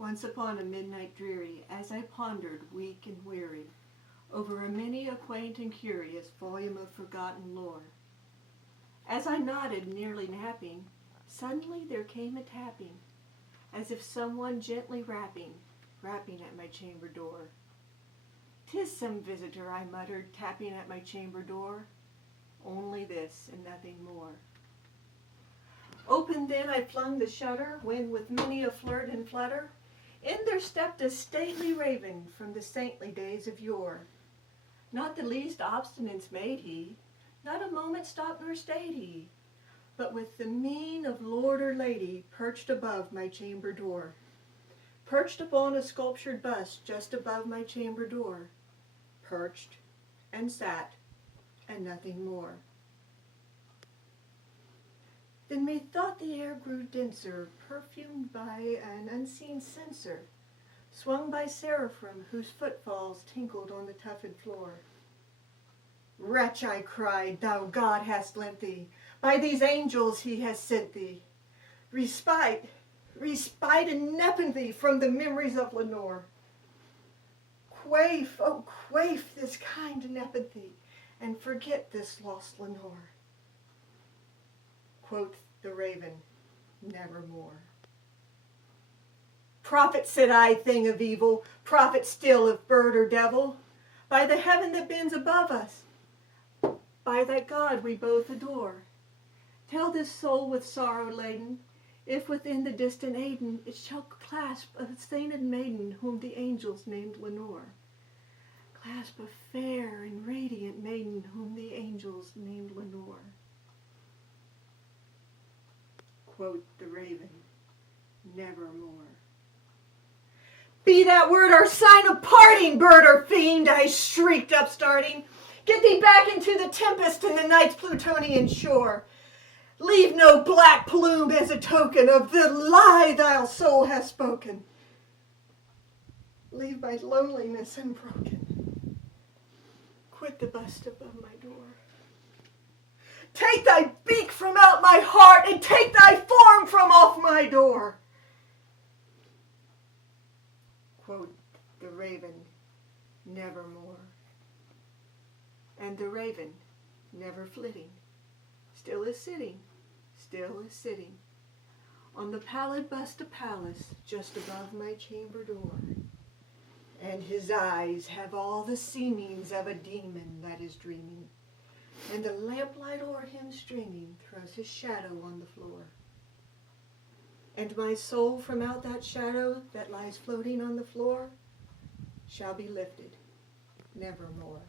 Once upon a midnight dreary, as I pondered, weak and weary, over a many a quaint and curious volume of forgotten lore, as I nodded, nearly napping, suddenly there came a tapping, as if someone gently rapping at my chamber door. "'Tis some visitor," I muttered, tapping at my chamber door. "Only this, and nothing more." Open then I flung the shutter, when with many a flirt and flutter, in there stepped a stately raven from the saintly days of yore. Not the least obstinance made he, not a moment stopped nor stayed he, but with the mien of lord or lady perched above my chamber door, perched upon a sculptured bust just above my chamber door, perched and sat, and nothing more. Then methought the air grew denser, perfumed by an unseen censer, swung by seraphim whose footfalls tinkled on the tufted floor. "Wretch," I cried, "thou God hast lent thee, by these angels he has sent thee, respite and nepenthe from the memories of Lenore. Quaff, oh quaff this kind nepenthe, and forget this lost Lenore." Quoth the raven, "Nevermore." "Prophet," said I, "thing of evil, prophet still if bird or devil, by the heaven that bends above us, by that God we both adore, tell this soul with sorrow laden, if within the distant Aidenn it shall clasp a sainted maiden whom the angels named Lenore, clasp a fair and radiant maiden whom the angels named Lenore." Quoth the raven, "Nevermore." "Be that word our sign of parting, bird or fiend," I shrieked, upstarting. "Get thee back into the tempest and the night's Plutonian shore. Leave no black plume as a token of the lie thy soul hath spoken. Leave my loneliness unbroken. Quit the bust above my door. Take thy beak from out my heart, and take thy form from off my door." Quoth the raven, "Nevermore." And the raven, never flitting, still is sitting, on the pallid bust of Pallas just above my chamber door. And his eyes have all the seemings of a demon that is dreaming, and the lamplight o'er him streaming throws his shadow on the floor. And my soul from out that shadow that lies floating on the floor shall be lifted nevermore.